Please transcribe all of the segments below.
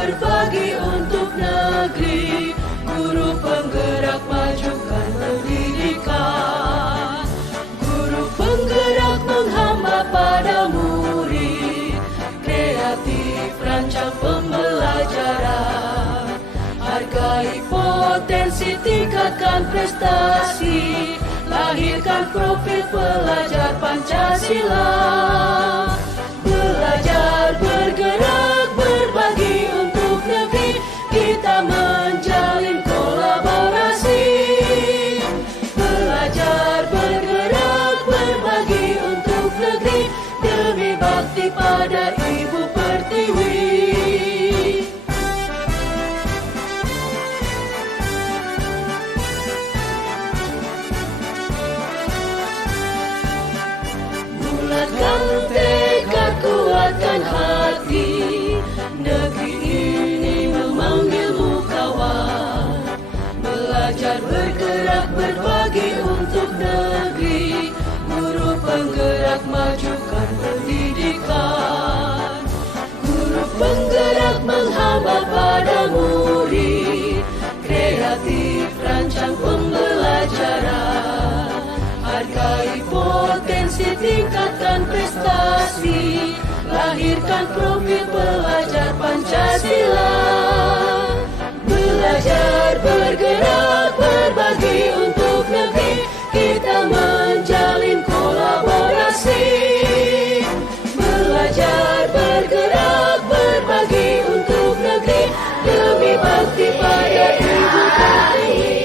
berbagi untuk negeri. Guru penggerak majukan pendidikan. Guru penggerak menghamba pada murid. Kreatif rancang pembelajaran. Hargai potensi, tingkatkan prestasi. Lahirkan profil pelajar Pancasila. Belajar, bergerak, berbagi untuk negeri. Kita menjalin kolaborasi. Belajar, bergerak, berbagi untuk negeri. Demi bakti pada Ibu Pertiwi. Bulatkan tekad, kuatkan hati. Negeri ini memanggilmu kawan. Belajar, bergerak, berbagi untuk negeri. Guru penggerak majukan pendidikan. Guru penggerak menghamba pada murid. Kreatif rancang pembelajaran. Hargai potensi, tingkatkan prestasi. Lahirkan profil pelajar Pancasila. Belajar, bergerak, berbagi untuk negeri. Kita menjalin kolaborasi. Belajar, bergerak, berbagi untuk negeri. Demi bakti pada Ibu Pertiwi.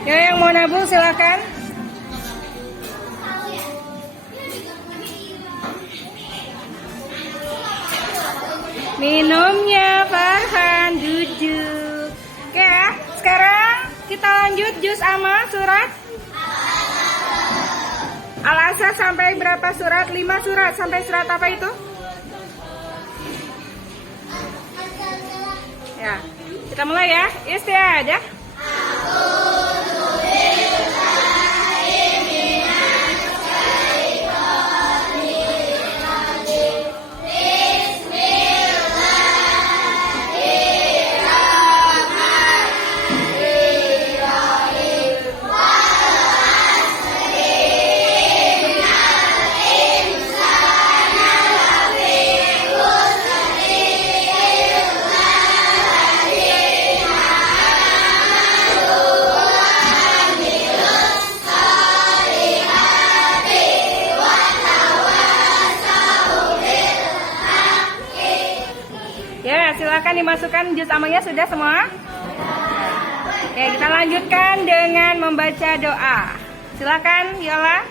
Ya, yang mau nabung silakan. Minumnya Farhan, duduk. Oke ya, sekarang kita lanjut juz amma surat Al-Asr sampai berapa surat? 5 surat. Sampai surat apa itu? Ya, kita mulai ya. Istiadah. Ya, silakan dimasukkan juz amanya sudah semua? Oke, kita lanjutkan dengan membaca doa. Silakan, Yola.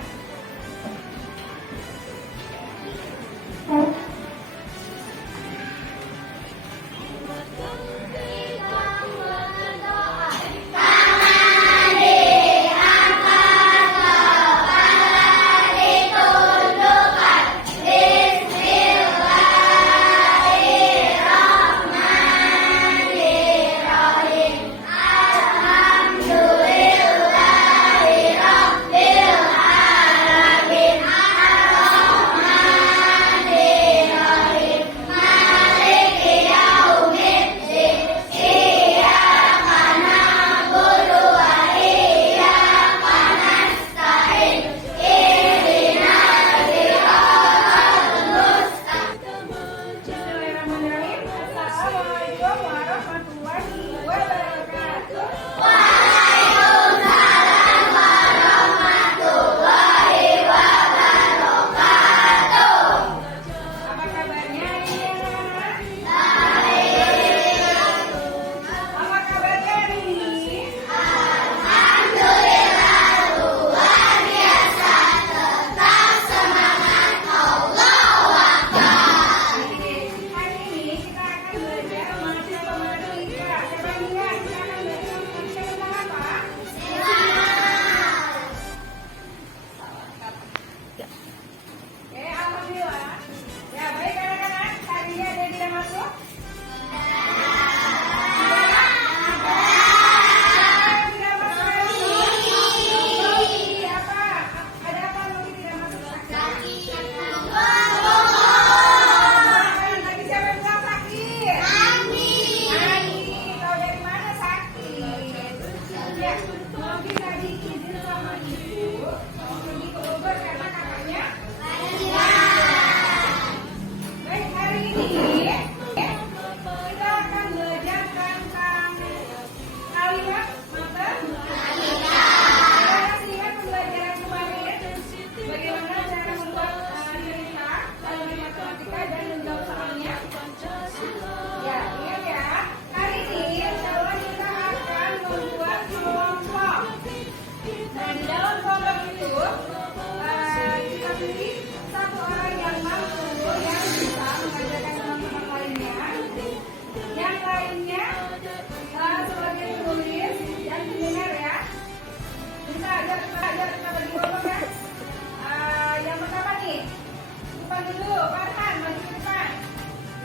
Farhan, maju ke depan.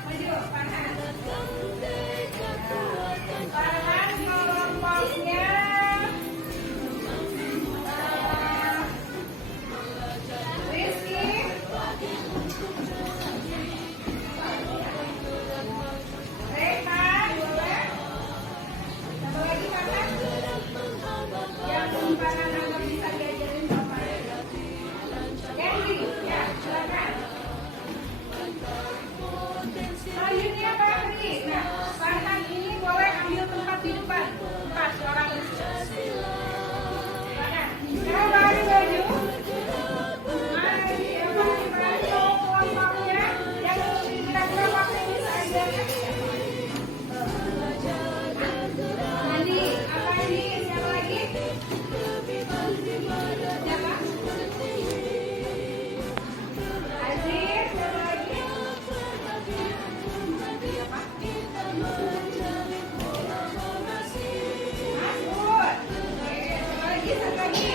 Maju, Farhan. Farhan kelompoknya Rizky. Rehan, boleh. Satu lagi Farhan. Yang Farhan anggap bisa diajarin sama Candy, ya, silakan. Selanjutnya Fahri. Nah, Farhan ini boleh ambil tempat di depan. Tempat orang itu. Silakan. Sekarang Fahri maju. Mari, Fahri kelompoknya yang kira-kira Fahri bisa ajarkan. Andi, apa ini? Siapa lagi? Siapa? Aziz, siapa lagi? Masud. Siapa lagi? Siapa lagi?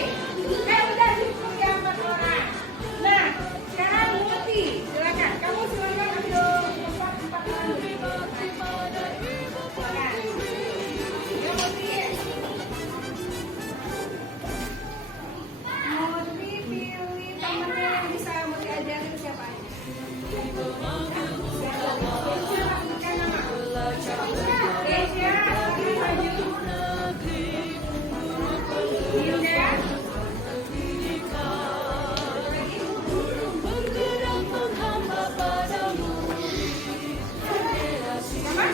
Udah cukup ya 4 orang. Nah, sekarang Muti, silakan. Kamu silakan ambil tempat dulu. Silakan. Ya Muti. Muti pilih temennya yang bisa Muti ajarin siapa aja. Sebutkan nama. Keisha, silakan maju. Dinda. Bergerak menghamba padamu, Siapa?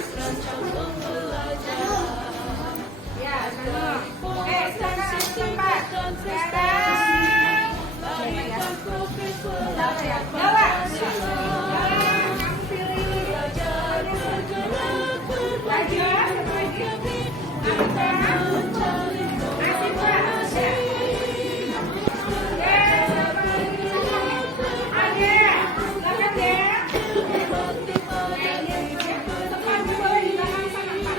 Ya, sama. Silakan ambil tempat. Sekarang. bagaikan progres Jawa. Jawa. Kamu pilih. Belajar bergerak berbagi, Raja, satu lagi. Anita. mencari Asifa. Ya. Ya, siapa lagi? Ada. Silakan ya. Teman boleh di belakang sana, Pak.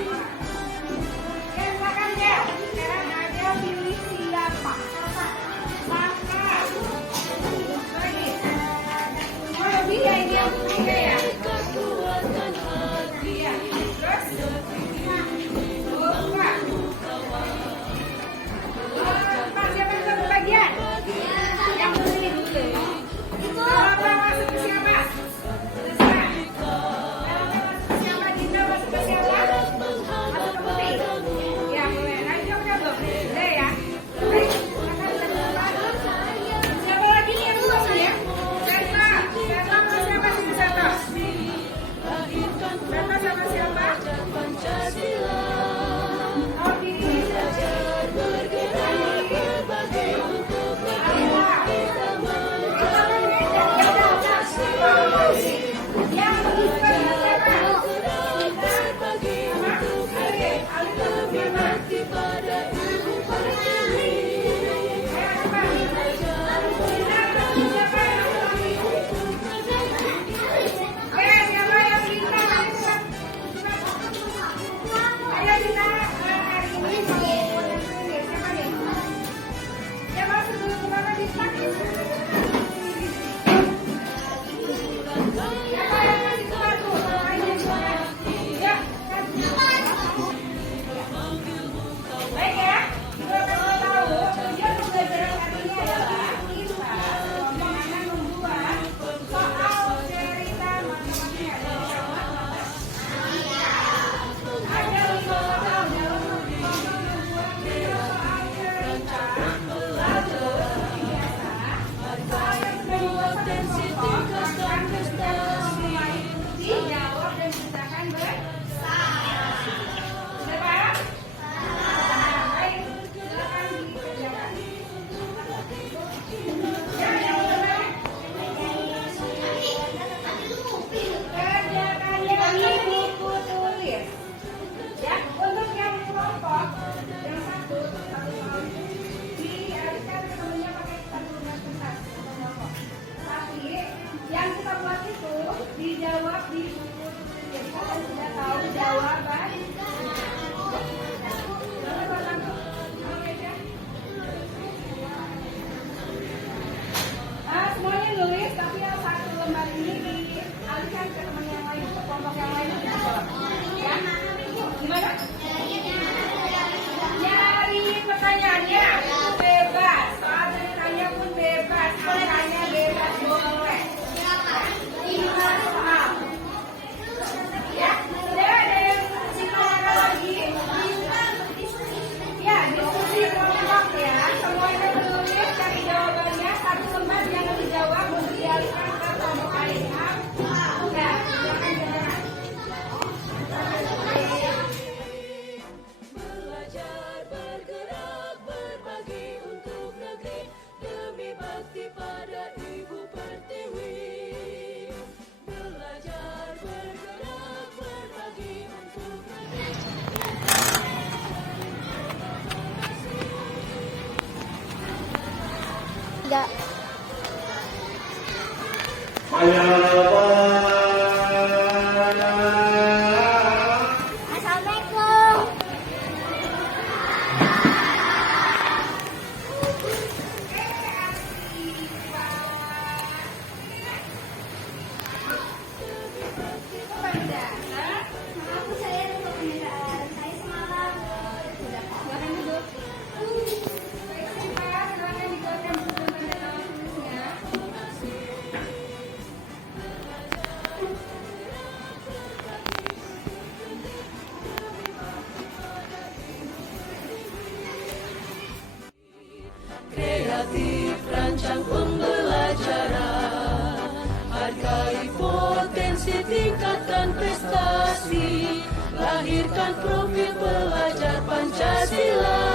Ya, silakan ya. Sekarang ada pilih siapa? Maka. Lagi. Oh, lebih ya ini yang ketiga ya. kekuatan hati, Iya. Terus. Buka. Pak, siapa yang satu bagian? Yang ini dulu. Kalau masuk ke siapa? Terserah. Kalau masuk ke siapa? Dinda masuk ke siapa? Masuk ke Putih. Ya, boleh. Raja udah belum? Udah ya. Baik. Silakan berdepan. Siapa lagi nih yang belum ya? Serta. Serta sama siapa sih Serta? Serta sama siapa? Pancasila. Oh, ini. Bergerak berbagi untuk negeri kita Yang bukan siapa? berbagi untuk negeri lebih bakti pada ibu pertiwi. Baik ya, kita kasih tahu tujuan pembelajaran kali ini adalah kita kelompok akan membuat soal cerita matematika dari ada 5 soal dalam membuat soal cerita. Lalu seperti biasa, soal yang sudah dibuat satu kelompok akan kita mengikuti jawab dan ceritakan bersama. Sudah paham? Baik, silakan dikerjakan. Ya, yang benar. Kerjakannya di buku tulis. Ya, untuk yang kelompok yang satu soal dialihkan ke temennya pakai tabungan kertas atau kelompok. Tapi yang kita buat itu dijawab di buku tulis. Jadi kalian sudah tahu jawaban. Semuanya nulis, tapi yang satu lembar ini Kreatif rancang pembelajaran, hargai potensi, tingkatkan prestasi, lahirkan profil pelajar Pancasila.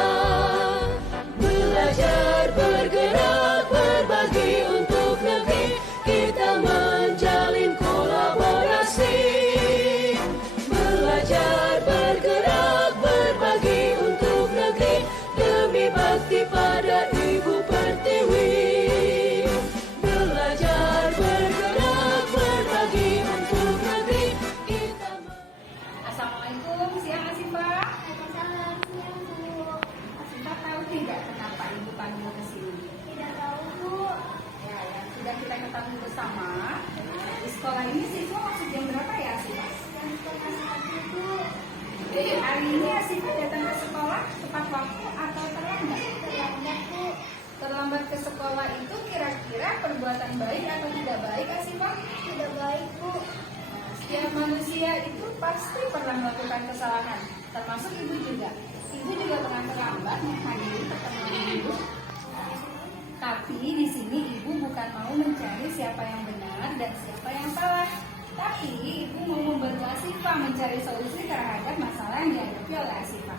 Belajar, bergerak, berbagi untuk negeri, kita menjalin kolaborasi. Belajar, bergerak, berbagi untuk negeri, demi bakti pada Ibu Pertiwi. Belajar, bergerak, berbagi untuk negeri, kita Assalamualaikum, siang Asifah. Waalaikumsalam, siang Bu. Asifah tahu tidak kenapa Ibu panggil ke sini? Tidak tahu Bu. Ya, yang sudah kita ketahui bersama, di sekolah ini siswa masuk jam berapa ya Asifah? Jam setengah satu Bu. Jadi hari ini Asifah datang ke sekolah tepat waktu atau terlambat? Terlambat Bu. Terlambat ke sekolah itu kira-kira perbuatan baik atau tidak baik Asifah? Tidak baik Bu. Setiap manusia itu pasti pernah melakukan kesalahan, termasuk ibu juga. Ibu juga pernah terlambat menghadiri pertemuan ibu. Tapi di sini ibu bukan mau mencari siapa yang benar dan siapa yang salah. Tapi ibu mau membantu Asifah mencari solusi terhadap masalah yang dihadapi oleh Asifah.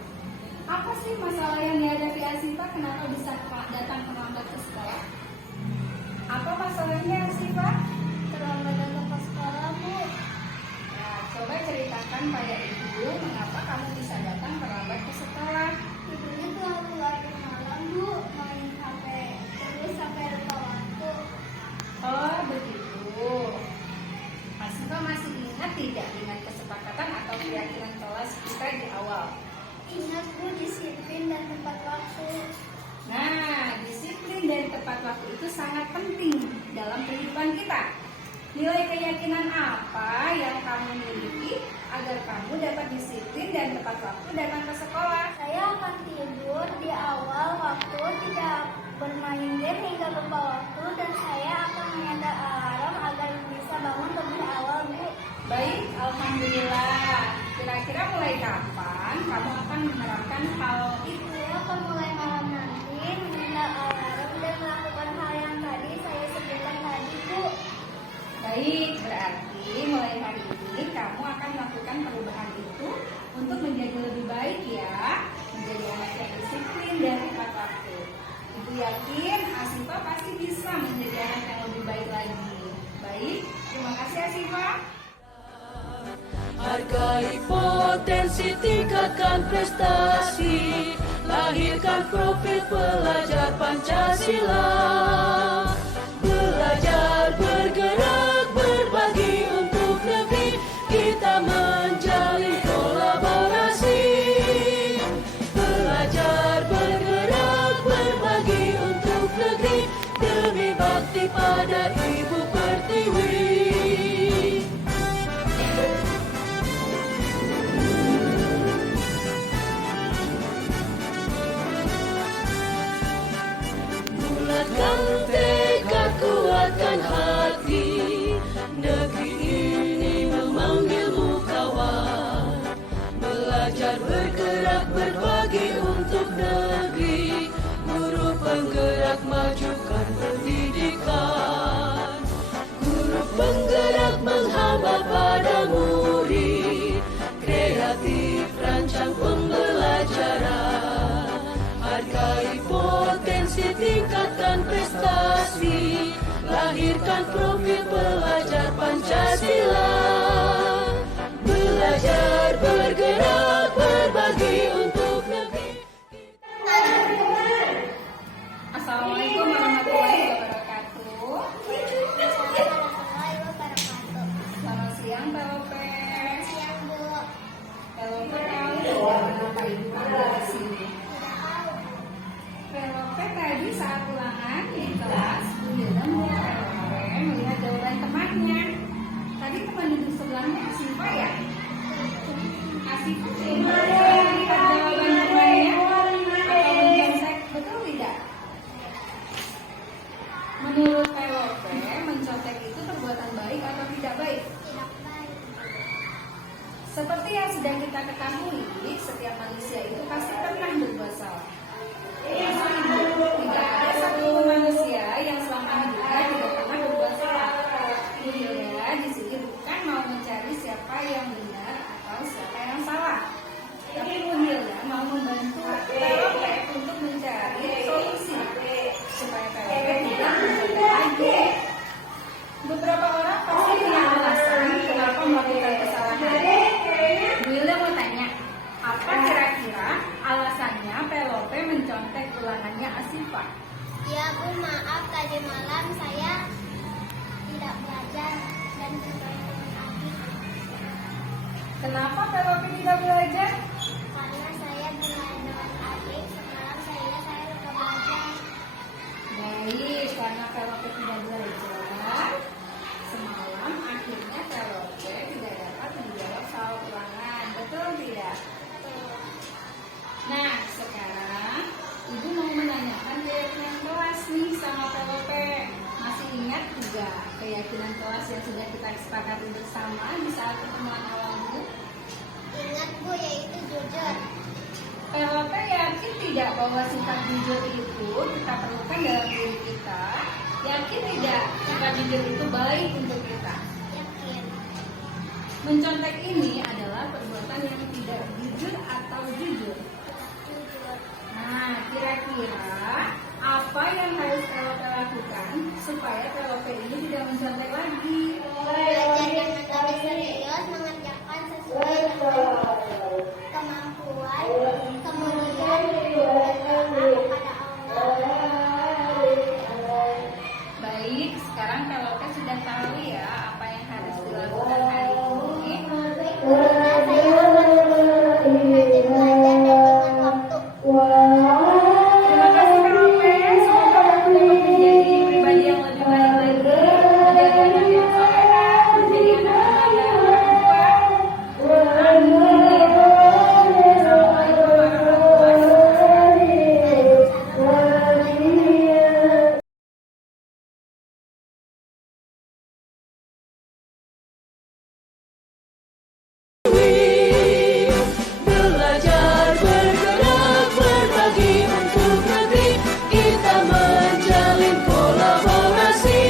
Apa sih masalah yang dihadapi Asifah? Kenapa bisa datang terlambat ke sekolah? Apa masalahnya Asifah? Terlambat datang ke sekolah Bu. Nah, coba ceritakan pada ibu mengapa kamu bisa datang terlambat ke sekolah. Ibunya telah keluar malam Bu, main HP. Terus sampai lupa waktu. Oh begitu. Asifah masih ingat tidak dengan kesepakatan atau keyakinan kelas kita di awal? Ingat Bu, disiplin dan tepat waktu. Nah, disiplin dan tepat waktu itu sangat penting dalam kehidupan kita. Nilai keyakinan apa yang kamu miliki agar kamu dapat disiplin dan tepat waktu datang ke sekolah? Saya akan tidur di awal waktu, tidak bermain game hingga lupa waktu, dan saya akan menyalakan alarm agar bisa bangun lebih awal Bu. Baik, alhamdulillah. Kira-kira mulai kapan kamu akan menerapkan hal itu? Saya akan mulai malam nanti menyalakan alarm dan melakukan hal yang tadi saya sebutkan tadi Bu. Baik, berarti mulai hari ini kamu akan melakukan perubahan itu untuk menjadi lebih baik ya, menjadi anak yang disiplin dan tepat waktu. Ibu yakin Asifah pasti bisa menjadi anak yang lebih baik lagi. Baik, terima kasih Asifah. hargai potensi, tingkatkan prestasi, lahirkan profil pelajar Pancasila. Belajar, bergerak, berbagi untuk negeri, kita menjalin kolaborasi. Belajar, bergerak, berbagi untuk negeri, demi bakti pada Ibu Pertiwi. Bulatkan tekad, kuatkan hati, negeri ini memanggilmu kawan. Belajar, bergerak, berbagi untuk negeri, guru penggerak, majukan pendidikan. Guru penggerak menghamba pada murid, kreatif rancang pembelajaran, hargai potensi, tingkatkan prestasi, lahirkan profil pelajar Pancasila. Belajar, bergerak, berbagi untuk negeri. Assalamualaikum warahmatullahi wabarakatuh. Warahmatullahi wabarakatuh. Selamat siang Pelope. Siang Bu. Pelope tahu tidak kenapa ibu panggil ke sini? Tidak tahu. Pelope tadi saat ulangan di kelas, Bu Yuna melihat Pelope melihat jawaban temannya. Tadi teman duduk sebelahnya Asifah ya? Asifah melihat jawaban temannya atau mencontek, betul tidak? Menurut Pelope, mencontek itu perbuatan baik atau tidak baik? Tidak Seperti yang sudah kita ketahui, setiap manusia itu pasti pernah berbuat salah. Tidak ada satu manusia yang selama hidupnya tidak pernah berbuat salah. Bunda di sini bukan mau mencari siapa yang benar atau siapa yang salah, tapi Bunda mau membantu PLP untuk mencari solusi supaya PLP tidak berbuat lagi. Beberapa orang pasti punya alasan kenapa melakukan kesalahan. Bunda mau tanya, apa kira-kira alasannya Pelope mencontek ulangannya Asifa? Ya Bu, maaf tadi malam saya tidak belajar dan bermain dengan adik. Kenapa Pelope tidak belajar? Karena saya bermain dengan adik, semalam saya lupa belajar. Baik, karena Pelope tidak belajar, semalam akhirnya Pelope tidak dapat menjawab soal ulangan. Betul tidak? Nah, sekarang Ibu mau menanyakan keyakinan kelas nih sama Pelope. Masih ingat juga keyakinan kelas yang sudah kita sepakati bersama di saat pertemuan awal Bu? Ingat Bu, yaitu jujur. Pelope yakin tidak bahwa sifat jujur itu kita perlukan dalam diri kita? Yakin tidak sifat jujur itu baik untuk kita? Yakin. Mencontek ini adalah perbuatan yang tidak jujur atau jujur. Jujur. Nah, kira-kira apa yang harus Pelope lakukan supaya Pelope ini tidak mencontek lagi? Belajar dengan lebih serius, mengerjakan sesuai dengan kemampuan, kemudian berdoa kepada Allah. Baik, sekarang Pelope sudah tahu ya apa yang harus dilakukan hari ini. Baik, Bunda, saya akan rajin belajar dan tepat waktu. Terima kasih Pelope, semoga kamu dapat menjadi pribadi yang lebih baik lagi, menjadi anak yang soleha, menjadi anak yang bangga orang tua. Amin. Assalamualaikum warahmatullahi wabarakatuh. Belajar bergerak berbagi untuk negeri, kita menjalin kolaborasi.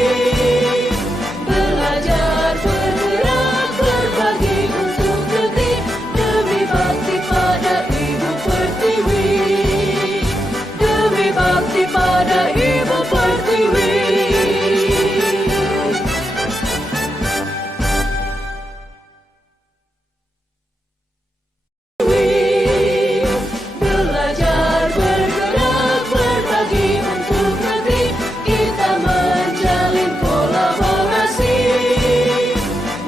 Belajar bergerak berbagi untuk negeri, demi bakti pada Ibu Pertiwi. Demi bakti pada Ibu Pertiwi. Belajar bergerak berbagi untuk negeri, kita menjalin kolaborasi.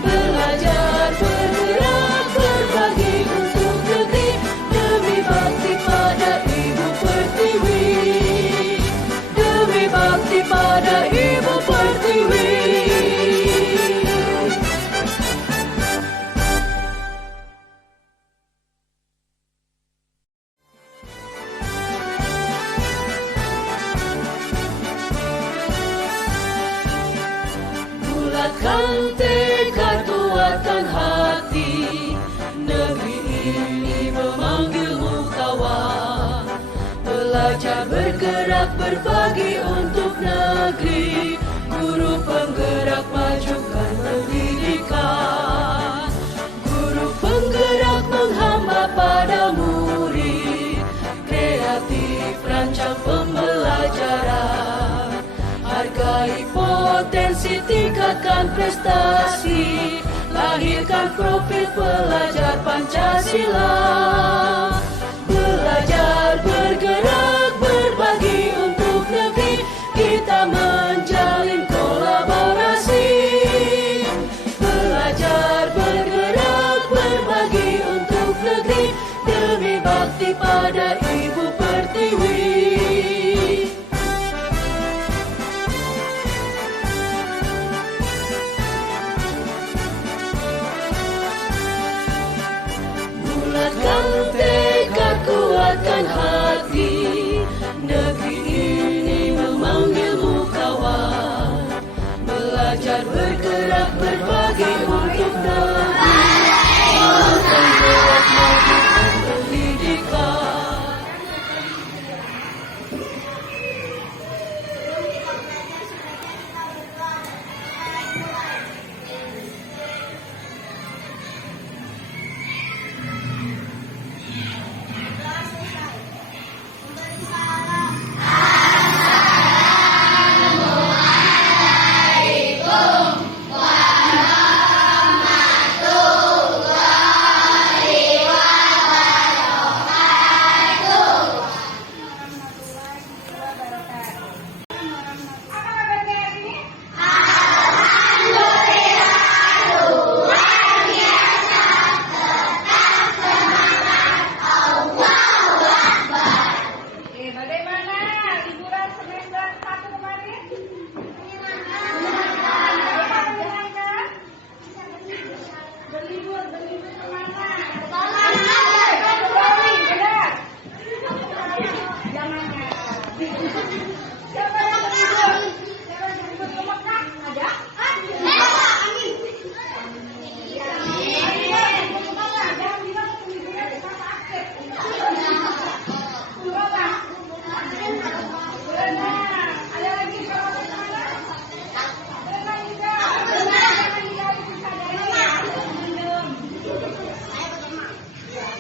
Belajar bergerak berbagi untuk negeri, demi bakti pada Ibu Pertiwi. Demi bakti pada Ibu Pertiwi. Bulatkan tekad, kuatkan hati, negeri ini memanggilmu kawan. Belajar bergerak berbagi untuk negeri, guru penggerak majukan pendidikan. Guru penggerak menghamba pada murid, kreatif rancang pembelajaran. Hargai potensi, tingkatkan prestasi, lahirkan profil pelajar Pancasila. Belajar bergerak berbagi untuk negeri, kita menjalin kolaborasi. Belajar bergerak berbagi untuk negeri, demi bakti pada Ibu Pertiwi. Bulatkan tekad, kuatkan hati, negeri ini memanggilmu kawan. Belajar bergerak berbagi untuk negeri. Berlibur kemana? Ke Bali, benar. Jangan ngarang. Siapa yang berlibur? Siapa yang berlibur ke Mekah? Ada? Amin. Jangan bilang berliburnya di sana aktif. Berapa? Benar. Ada lagi kalau ke mana? Benar juga.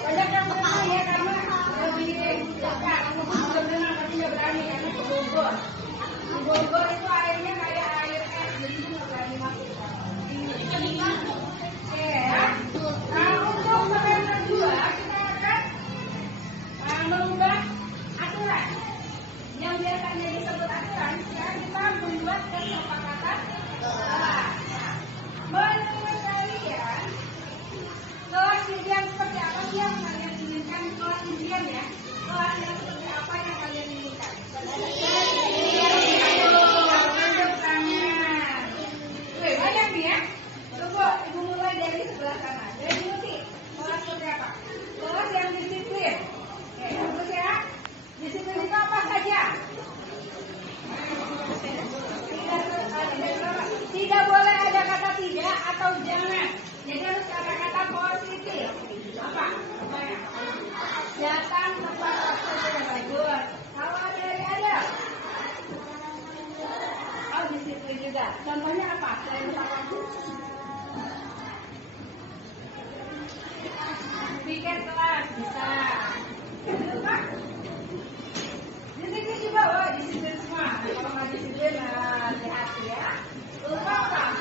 Banyak yang berenang ya karena lebih dekat. Aku juga berenang tapi nggak berani karena ke Bogor. Di Bogor itu airnya kayak air es, jadi itu nggak berani masuk. Oke ya. Nah untuk bagian kedua kita akan mengubah aturan. Yang biasanya disebut aturan, sekarang kita membuat kesepakatan. Menurut kalian kelas ujian seperti apa sih yang kalian inginkan? Kelas ujian ya, kelas yang seperti apa yang kalian inginkan? Tepuk tangan. Oke, banyak nih ya. Coba ibu mulai dari sebelah sana. Dari Muti, kelas seperti apa? Kelas yang disiplin. Oke, terus ya. Disiplin itu apa saja? Tidak boleh ada kata tidak atau jangan. Jadi harus kata-kata positif. Apa? Datang tepat waktu sudah bagus. Kalau ada. Oh, disiplin juga. Contohnya apa? Selain tepat waktu. Piket kelas bisa. Lupa? Disiplin juga, wah disiplin semua. Kalau nggak disiplin, hati-hati ya. Lupa apa?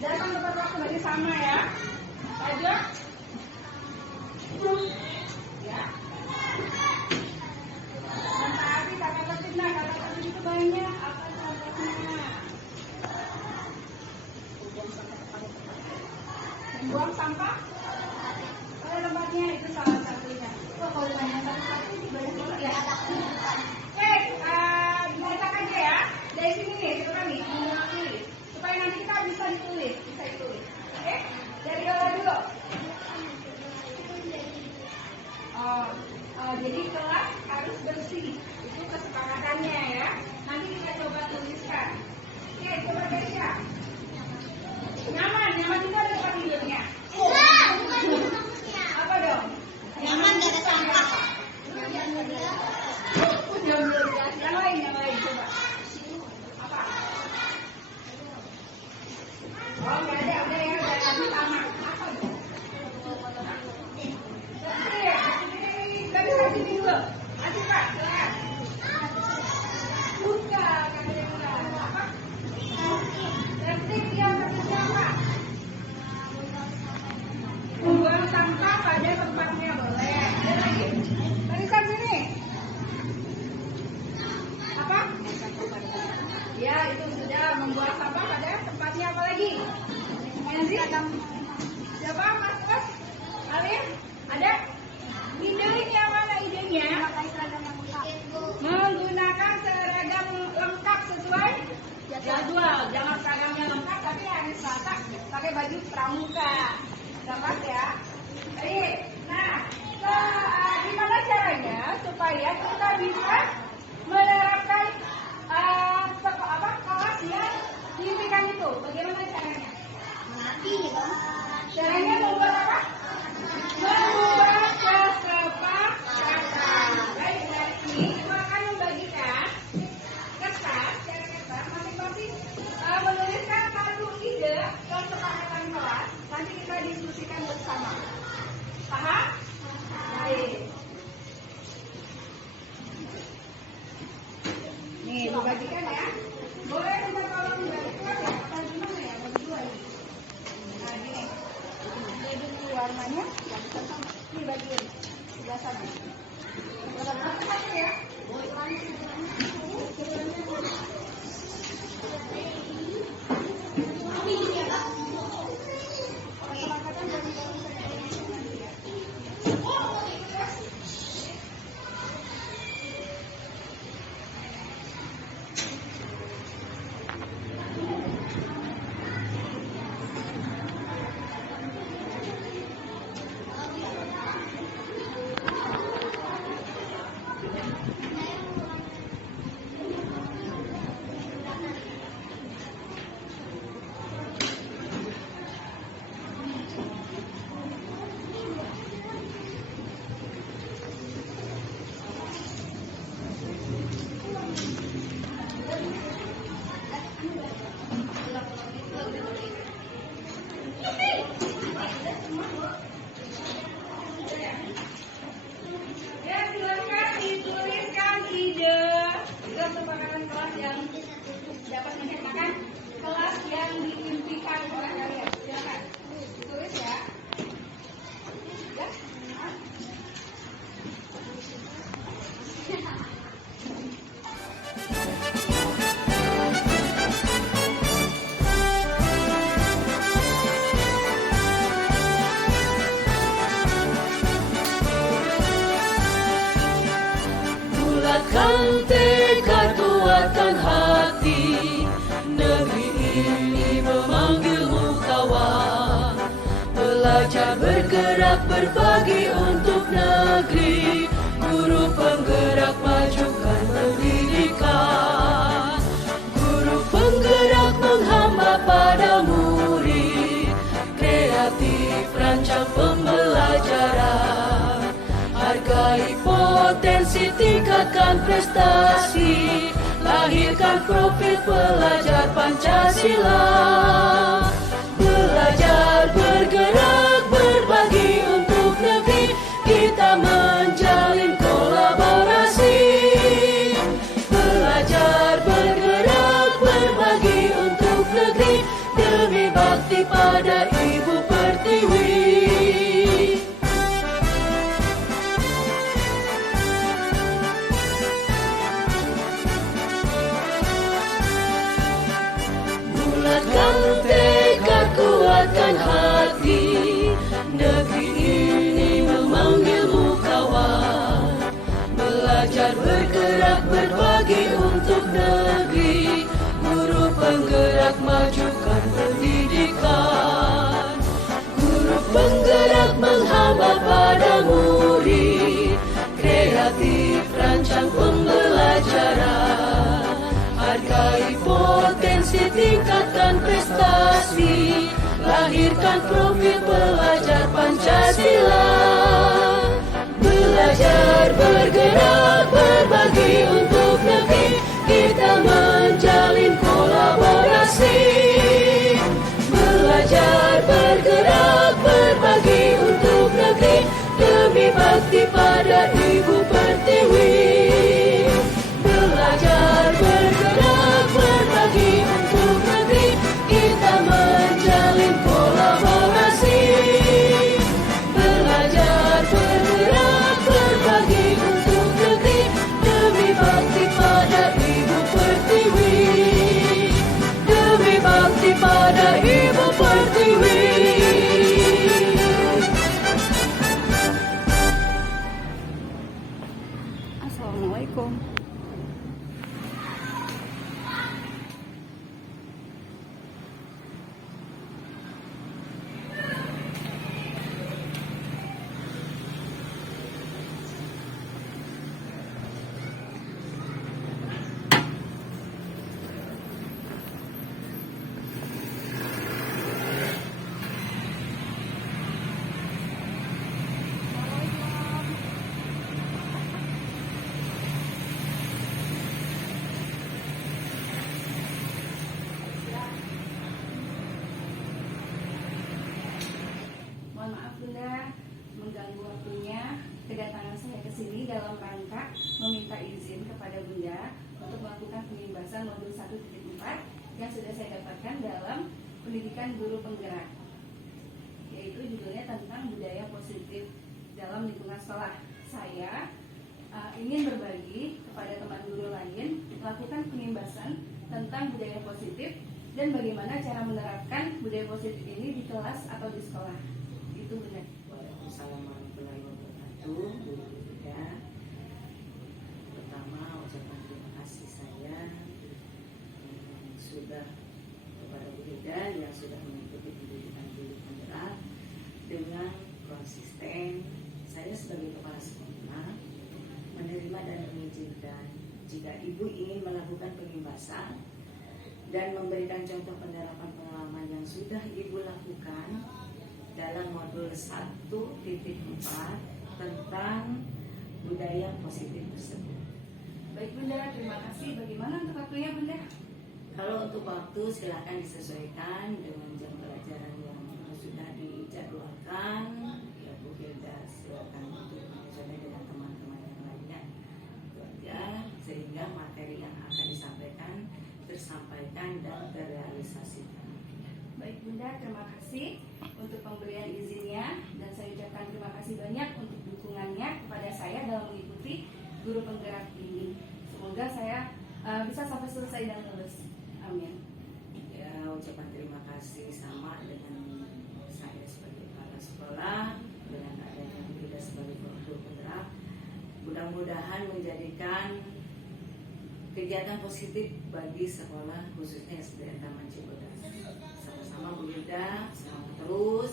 Datang tepat waktu lagi sama ya. Aja. Ya. Mentaati kata tertib. Nah, kata tertib itu banyak. Apa contohnya? Membuang sampah pada tempatnya itu salah satunya. Kalau banyak satu banyak banget ya. Oke, diletak aja ya. Dari sini nih, kita nih, tulis. Supaya nanti kita bisa ditulis, bisa ditulis. Oke, dari bawah dulu. Jadi kelas harus bersih, itu kesepakatannya ya. Nanti kita coba tuliskan. Oke, coba Keisha. Nyaman itu ada tempat tidurnya. Apa dong? Nyaman gak ada sampah. Yang lain coba. Apa? Oh nggak ada, udah ya, udah kasih sama. Apa dong? Gak bisa sini dulu. Masih Pak, silakan. Buka, katanya buka. Apa? Tertib yang ketiga apa? Membuang sampah pada tempatnya boleh. Ada lagi? Tulisan sini. Apa? Ya itu sudah membuang sampah pada tempatnya apa lagi? Nanti siapa Mas Bos? Alif? Ada? Idenya mana idenya? Menggunakan seragam lengkap sesuai jadwal. Jangan seragamnya lengkap tapi hari Selasa pakai baju pramuka. Gampang ya? Baik. Nah, gimana caranya supaya kita bisa menerapkan kelas yang diimpikan itu? Bagaimana caranya? Caranya membuat apa? Membuat kesepakatan. Baik, dari ini ibu akan membagikan kertas, secara kertas masing-masing menuliskan satu ide kesepakatan kelas. Nanti kita diskusikan bersama. Paham? Baik. Nih, dibagikan ya. Boleh minta tolong dibagikan ya? Apa gimana ya? Berdua ini. Nah, gini. Jadi warnanya yang sama. Ini bagian sebelah sana. Satu-satu ya. semua, Bu? Ya. Ya, silakan dituliskan ide. Itu untuk makanan kelas yang dapat menciptakan kelas yang diimpikan oleh kalian. Silakan ditulis ya. Ya. Bulatkan tekad, kuatkan hati. Negeri ini memanggilmu kawan. Belajar bergerak berbagi untuk negeri. Guru penggerak majukan pendidikan. Guru penggerak menghamba pada murid. Kreatif rancang pembelajaran. Hargai potensi, tingkatkan prestasi. Lahirkan profil pelajar Pancasila. Belajar bergerak berbagi untuk negeri. Kita menjalin kolaborasi. Belajar bergerak berbagi untuk negeri. Demi bakti pada Ibu Pertiwi. Bulatkan tekad, kuatkan hati. Negeri ini memanggilmu kawan. Belajar bergerak berbagi untuk negeri. Guru penggerak majukan pendidikan. Guru penggerak menghamba pada murid. Kreatif rancang pembelajaran. Hargai potensi, tingkatkan prestasi. Lahirkan profil pelajar Pancasila. Belajar bergerak berbagi untuk negeri. Kita menjalin kolaborasi. Belajar bergerak berbagi untuk negeri. Demi bakti pada Ibu Pertiwi. Belajar bergerak berbagi untuk negeri. Kita menjalin kolaborasi. Belajar bergerak berbagi untuk negeri. Demi bakti pada Ibu Pertiwi. Demi bakti pada Ibu Pertiwi. Assalamualaikum. Mohon maaf Bunda, mengganggu waktunya. Kedatangan saya ke sini dalam rangka meminta izin kepada Bunda untuk melakukan penimbasan modul 1.4 yang sudah saya dapatkan dalam pendidikan guru penggerak, yaitu judulnya tentang budaya positif dalam lingkungan sekolah. Saya ingin berbagi kepada teman guru lain melakukan penimbasan tentang budaya positif dan bagaimana cara menerapkan budaya positif ini di kelas atau di sekolah. Itu benar. Waalaikumsalam warahmatullahi wabarakatuh. Bu Bunda, pertama ucapan terima kasih saya sudah kepada Bu Bunda yang sudah mengikuti pendidikan guru penggerak dengan konsisten. Saya sebagai kepala sekolah menerima dan mengizinkan jika Ibu ingin melakukan penimbasan dan memberikan contoh penerapan pengalaman yang sudah Ibu lakukan dalam modul 1.4 tentang budaya positif tersebut. Baik Bunda, terima kasih. Bagaimana untuk waktunya Bunda? Kalau untuk waktu silakan disesuaikan dengan jam pelajaran yang sudah dijadwalkan, ya Bu Hilda silakan untuk menyesuaikan dengan teman-teman yang lainnya. Itu aja, sehingga materi yang akan disampaikan tersampaikan dan terrealisasikan. Baik Bunda, terima kasih untuk pemberian izinnya, dan saya ucapkan terima kasih banyak untuk dukungannya kepada saya dalam mengikuti guru penggerak ini. Semoga saya bisa sampai selesai dan lulus. Amin. Ya, ucapan terima kasih sama dengan saya sebagai kepala sekolah, dengan adanya Bu Hilda sebagai guru penggerak. Mudah-mudahan menjadikan kegiatan positif bagi sekolah, khususnya SDN Taman Cibodas. Sama-sama Bu Hilda, semangat terus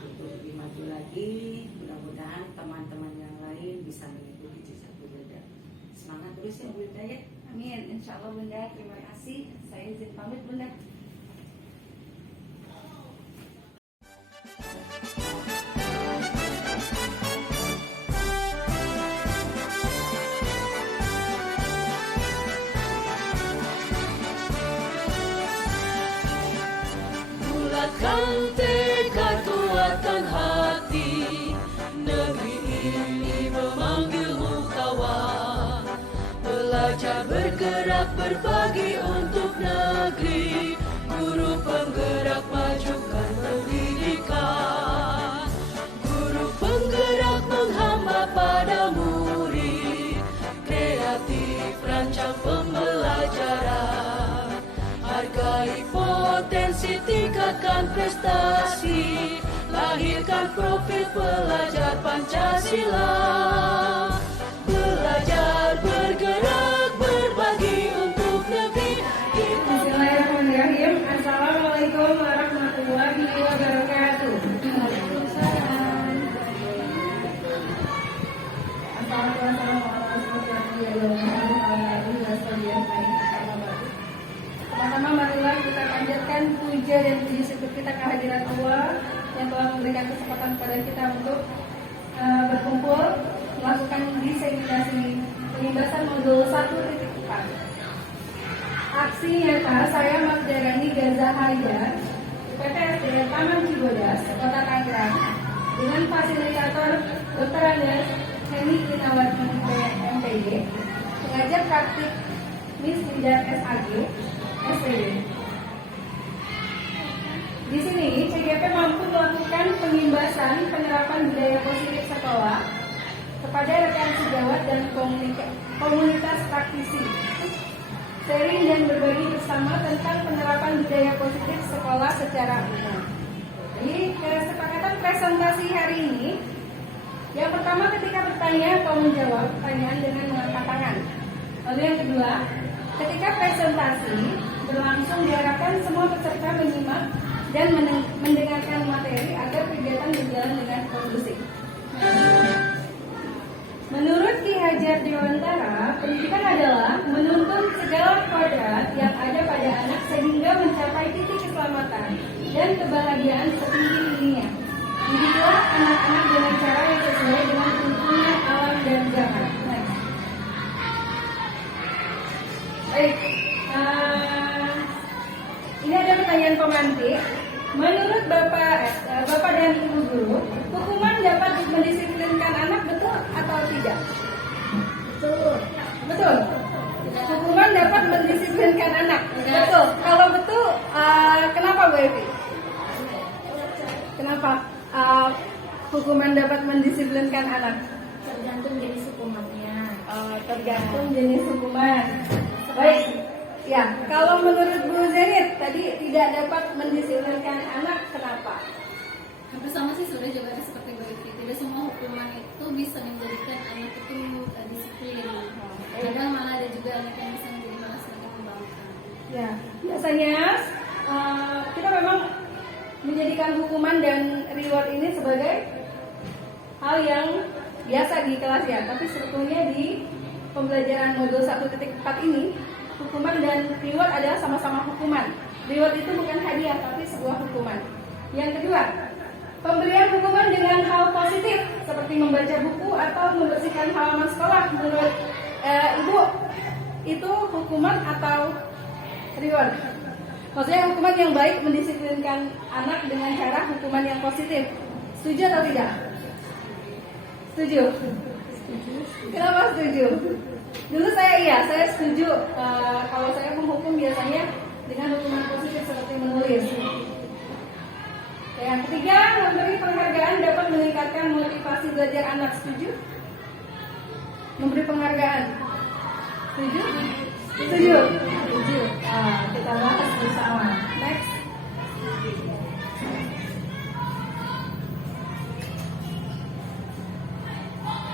untuk lebih maju lagi. Mudah-mudahan teman-teman yang lain bisa mengikuti jejak Bu Hilda. Semangat terus ya Bu Hilda ya. Amin. Insya Allah Bunda, terima kasih. Saya izin pamit Bunda. Bulatkan tekad, kuatkan hati. Negeri ini memanggilmu kawan. Belajar bergerak berbagi untuk negeri. Guru penggerak majukan pendidikan. Guru penggerak menghamba pada murid. Kreatif rancang pembelajaran. Hargai potensi, tingkatkan prestasi. Lahirkan profil pelajar Pancasila. Belajar bergerak berbagi untuk negeri. Bismillahirrahmanirrahim. Assalamualaikum warahmatullahi wabarakatuh. Pertama, marilah kita panjatkan puja dan puji syukur kita kehadiran Allah yang telah memberikan kesempatan kepada kita untuk berkumpul melakukan diseminasi pembahasan modul 1.4. Aksi nyata saya Magdarani Gazahaya, PTSD Taman Cibodas, Kota Tangerang, dengan fasilitator Dr. Andes Heni Inawati MPD, pengajar praktik Miss Lidat SAG, SPD. Di sini, CGP mampu melakukan pengimbasan penerapan budaya positif sekolah kepada rekan sejawat dan komunitas praktisi. Sharing dan berbagi bersama tentang penerapan budaya positif sekolah secara umum. Jadi, kesepakatan presentasi hari ini, yang pertama ketika bertanya atau menjawab pertanyaan dengan mengangkat tangan. Lalu yang kedua, ketika presentasi berlangsung diharapkan semua peserta menyimak dan mendengarkan materi agar kegiatan berjalan dengan kondusif. Menurut Ki Hajar Dewantara, pendidikan adalah menuntun segala kodrat yang ada pada anak sehingga mencapai titik keselamatan dan kebahagiaan setinggi-tingginya. Didiklah anak-anak dengan cara yang sesuai dengan tuntunan alam dan zaman. Baik, ini ada pertanyaan pemantik. Menurut Bapak dan Ibu Guru, hukuman dapat mendisiplinkan anak, betul atau tidak? Betul. Betul. Hukuman dapat mendisiplinkan anak. Betul. Kalau betul, kenapa Bu Evi? Kenapa hukuman dapat mendisiplinkan anak? Tergantung jenis hukumannya. Tergantung jenis hukuman. Baik. Ya, kalau menurut Bu Zenit tadi tidak dapat mendisiplinkan anak, kenapa? Hampir sama sih sudah jawabannya seperti begitu. Tidak semua hukuman itu bisa menjadikan anak itu disiplin. Kadang malah ada juga anak yang bisa menjadi malas dan membangkang. Ya, biasanya kita memang menjadikan hukuman dan reward ini sebagai hal yang biasa di kelas ya. Tapi sebetulnya di pembelajaran modul 1.4 ini, hukuman dan reward adalah sama-sama hukuman. Reward itu bukan hadiah, tapi sebuah hukuman. Yang kedua, pemberian hukuman dengan hal positif seperti membaca buku atau membersihkan halaman sekolah. Menurut Ibu, itu hukuman atau reward? Maksudnya hukuman yang baik mendisiplinkan anak dengan cara hukuman yang positif. Setuju atau tidak? Setuju? Kenapa setuju? Dulu saya setuju. Kalau saya menghukum biasanya dengan hukuman positif seperti menulis. Yang ketiga, memberi penghargaan dapat meningkatkan motivasi belajar anak. Setuju? Memberi penghargaan. Setuju? Setuju? Setuju. Kita bahas bersama. Next.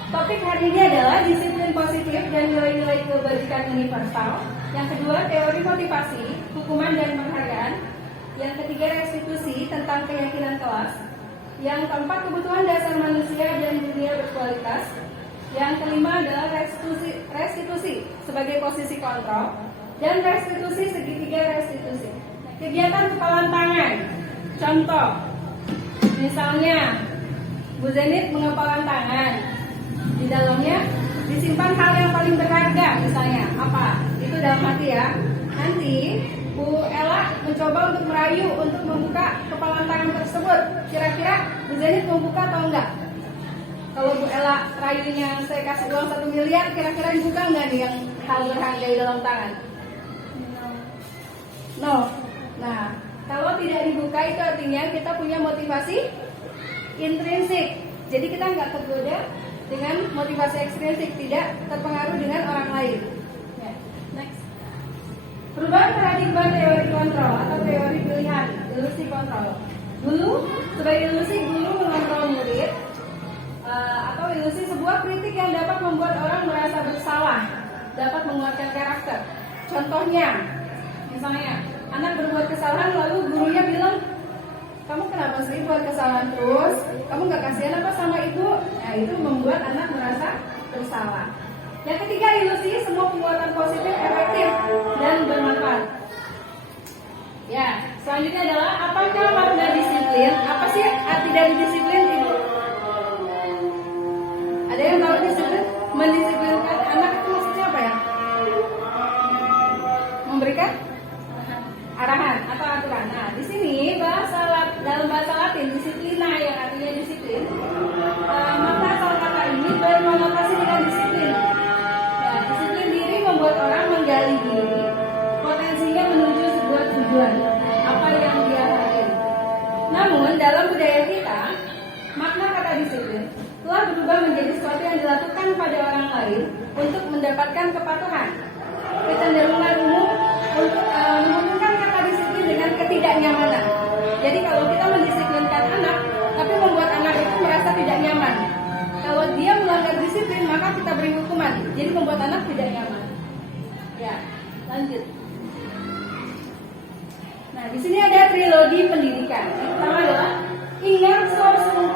Topik hari ini adalah disiplin positif dan nilai-nilai kebajikan universal. Yang kedua, teori motivasi, hukuman dan penghargaan. Yang ketiga, restitusi tentang keyakinan kelas. Yang keempat, kebutuhan dasar manusia dan dunia berkualitas. Yang kelima adalah restitusi sebagai posisi kontrol. Dan restitusi segitiga restitusi. Kegiatan kepalan tangan. Contoh, misalnya Bu Zenit mengepalan tangan. Di dalamnya disimpan hal yang paling berharga, misalnya apa? Itu dalam hati ya. Nanti Bu Ella mencoba untuk merayu untuk membuka kepalan tangan tersebut. Kira-kira Bu Zenit membuka atau enggak? Kalau Bu Ella rayunya saya kasih uang 1 miliar, kira-kira dibuka enggak nih yang hal berharga di dalam tangan? No. Nah, kalau tidak dibuka itu artinya kita punya motivasi intrinsik. Jadi kita nggak tergoda dengan motivasi ekstrinsik, tidak terpengaruh dengan orang lain. Next. Perubahan paradigma teori kontrol atau teori pilihan, ilusi kontrol. Dulu, sebagai ilusi guru mengontrol murid, atau ilusi sebuah kritik yang dapat membuat orang merasa bersalah, dapat menguatkan karakter. Contohnya, misalnya anak berbuat kesalahan lalu gurunya bilang, kamu kenapa sih buat kesalahan terus? Kamu gak kasihan apa sama ibu? Nah, itu membuat anak merasa bersalah. Yang ketiga, ilusi semua penguatan positif efektif dan bermanfaat. Ya, selanjutnya adalah apakah makna disiplin? Apa sih arti dari disiplin itu? Ada yang tahu disiplin? Mendisiplinkan anak itu maksudnya apa ya? Memberikan arahan atau aturan. Nah, di sini dalam bahasa Latin disiplina yang artinya disiplin. Makna asal kata ini berkonotasi dengan disiplin. Ya, disiplin diri membuat orang menggali diri, potensinya menuju sebuah tujuan apa yang dia hargai. Namun dalam budaya kita, makna kata disiplin telah berubah menjadi sesuatu yang dilakukan pada orang lain untuk mendapatkan kepatuhan. Kecenderungan umum untuk menghubungkan kata disiplin dengan ketidaknyamanan. Jadi kalau kita mendisiplinkan anak, tapi membuat anak itu merasa tidak nyaman. Kalau dia melanggar disiplin, maka kita beri hukuman. Jadi membuat anak tidak nyaman. Ya, lanjut. Nah, di sini ada trilogi pendidikan. Yang pertama adalah ingat sosum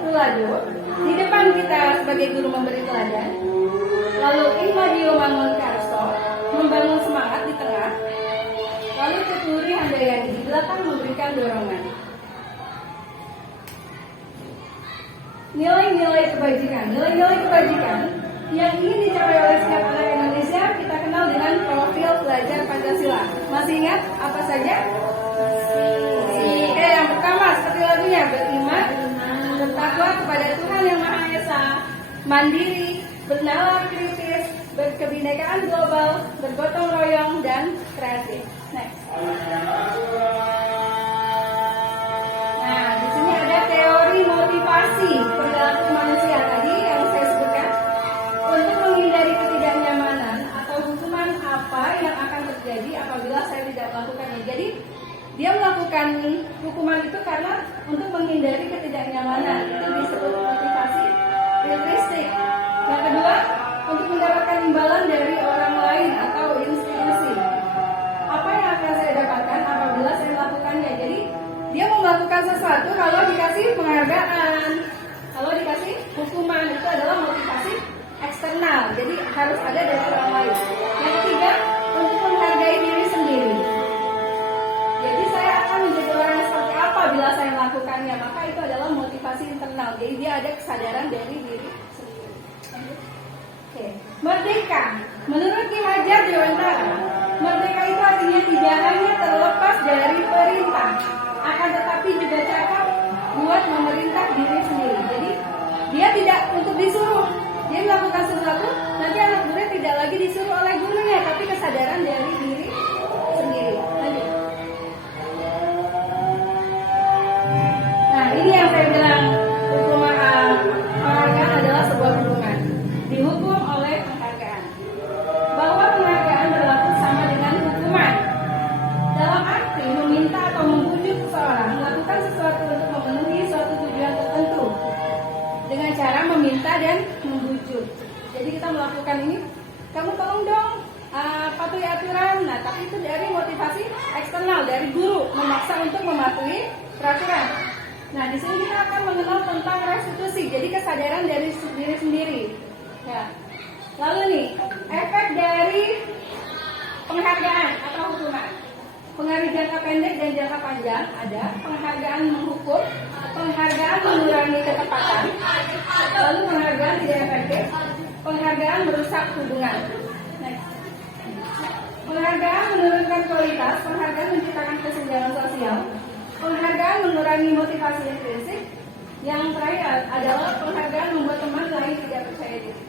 tulado. Di depan kita sebagai guru memberi teladan. Lalu inmadio mangun karso, membangun semangat di tengah. Lalu Tuturi Handayani di belakang memberikan dorongan. Nilai-nilai kebajikan yang ingin dicapai oleh setiap anak Indonesia kita kenal dengan profil pelajar Pancasila. Masih ingat apa saja? Yang pertama seperti lagunya, beriman, bertakwa kepada Tuhan Yang Maha Esa, mandiri, bernalar kritis, berkebinekaan global, bergotong royong, dan kreatif. Next. Nah, di sini ada teori motivasi perilaku manusia tadi yang saya sebutkan untuk menghindari ketidaknyamanan atau hukuman apa yang akan terjadi apabila saya tidak melakukannya. Jadi dia melakukan hukuman itu karena untuk menghindari ketidaknyamanan. Itu disebut motivasi intrinsic. Yang kedua, untuk mendapatkan imbalan dari orang lain atau institusi. Apa yang akan saya dapatkan apabila saya melakukannya? Jadi dia mau melakukan sesuatu kalau dikasih penghargaan, kalau dikasih hukuman, itu adalah motivasi eksternal. Jadi harus ada dari orang lain. Yang ketiga, untuk menghargai diri sendiri. Jadi saya akan menjadi orang seperti apa bila saya melakukannya, maka itu adalah motivasi internal. Jadi dia ada kesadaran dari diri sendiri. Oke. Merdeka. Menurut Ki Hajar Dewantara, merdeka itu artinya tidak hanya terlepas terlepas dari perintah, akan tetapi juga cakap buat memerintah diri sendiri. Jadi dia tidak untuk disuruh, dia melakukan sesuatu, nanti anak murid tidak lagi disuruh oleh gurunya, tapi kesadaran dari diri sendiri. Lanjut. Nah, ini yang saya bilang hukuman penghargaan adalah sebuah hubungan. Dihukum oleh penghargaan. Bahwa penghargaan berlaku sama dengan hukuman. Dalam arti meminta atau membujuk seseorang melakukan sesuatu untuk memenuhi suatu tujuan tertentu dengan cara meminta dan membujuk. Jadi kita melakukan ini, kamu tolong dong patuhi aturan. Nah, tapi itu dari motivasi eksternal dari guru memaksa untuk mematuhi peraturan. Nah, di sini kita akan mengenal tentang restitusi, jadi kesadaran dari diri sendiri. Ya. Lalu nih, efek dari penghargaan atau hukuman. Pengaruh jangka pendek dan jangka panjang ada penghargaan menghukum, penghargaan mengurangi ketepatan, lalu penghargaan tidak efektif, penghargaan merusak hubungan. Next. Penghargaan menurunkan kualitas, penghargaan menciptakan kesenjangan sosial, penghargaan mengurangi motivasi intrinsik, yang terakhir adalah penghargaan membuat teman lain tidak percaya diri.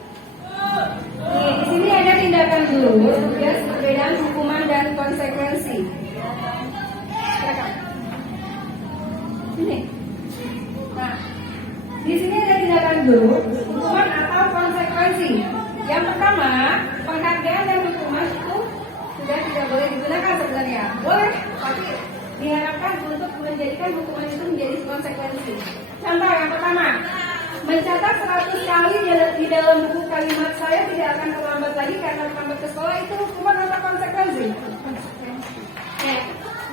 Nih, di sini ada tindakan guru, ya, perbedaan hukuman dan konsekuensi. Silakan. Ini. Nah, di sini ada tindakan guru, hukuman atau konsekuensi. Yang pertama, penghargaan dan hukuman itu sudah tidak boleh digunakan sebenarnya. Boleh, tapi diharapkan untuk menjadikan hukuman itu menjadi konsekuensi. Contoh yang pertama, mencatat 100 kali di dalam buku kalimat saya tidak akan terlambat lagi karena terlambat ke sekolah, itu hukuman atau konsekuensi?